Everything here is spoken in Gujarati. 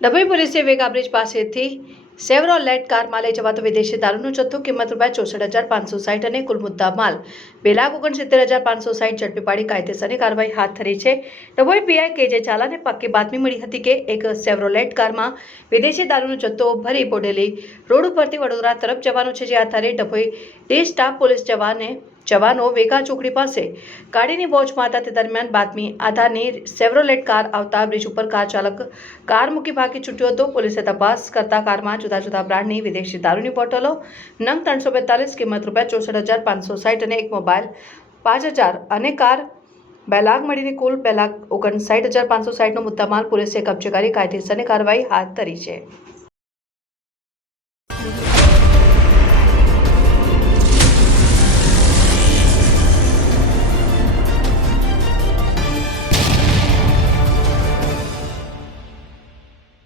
ડભોઈ પોલીસે વેગાબ્રિજ પાસેથી સેવરોલેટ કારમાં લઈ જવાતો વિદેશી દારૂનો જથ્થો કિંમત રૂપિયા ચોસઠ હજાર પાંચસો સાઠ અને કુલ મુદ્દા માલ બે લાખ ઓગણસિત્તેર હજાર પાંચસો સાઠ ઝડપી પાડી કાયદેસરની કાર્યવાહી હાથ ધરી છે. ડભોઈ પીઆઈ કેજે ચાલાને પાક્કી બાતમી મળી હતી કે એક સેવરોલેટ કારમાં વિદેશી દારૂનો જથ્થો ભરી બોડેલી રોડ ઉપરથી વડોદરા તરફ જવાનો છે, જે આધારે ડભોઈ ડી સ્ટાફ પોલીસ જવાને જવાનો વેગા ચોકડી પાસે. ગાડીની વોચમાં હતા તે દરમિયાન બાતમી આધારની સેવરોલેટ કાર આવતા બ્રિજ ઉપર કાર ચાલક કાર મૂકી ભાગી છૂટ્યો હતો. પોલીસે તપાસ કરતા કારમાં જુદા જુદા બ્રાન્ડની વિદેશી દારૂની બોટલો, નંગ ત્રણસો બેતાલીસ, કિંમત રૂપિયા ચોસઠ હજાર પાંચસો સાઠ અને એક મોબાઈલ, પાંચ હજાર અને કાર, બે લાખ મળીને કુલ બે લાખ ઓગણસાઠ હજાર પાંચસો સાઠનો મુદ્દામાલ પોલીસે કબજે કરી કાયદેસરની કાર્યવાહી હાથ ધરી છે.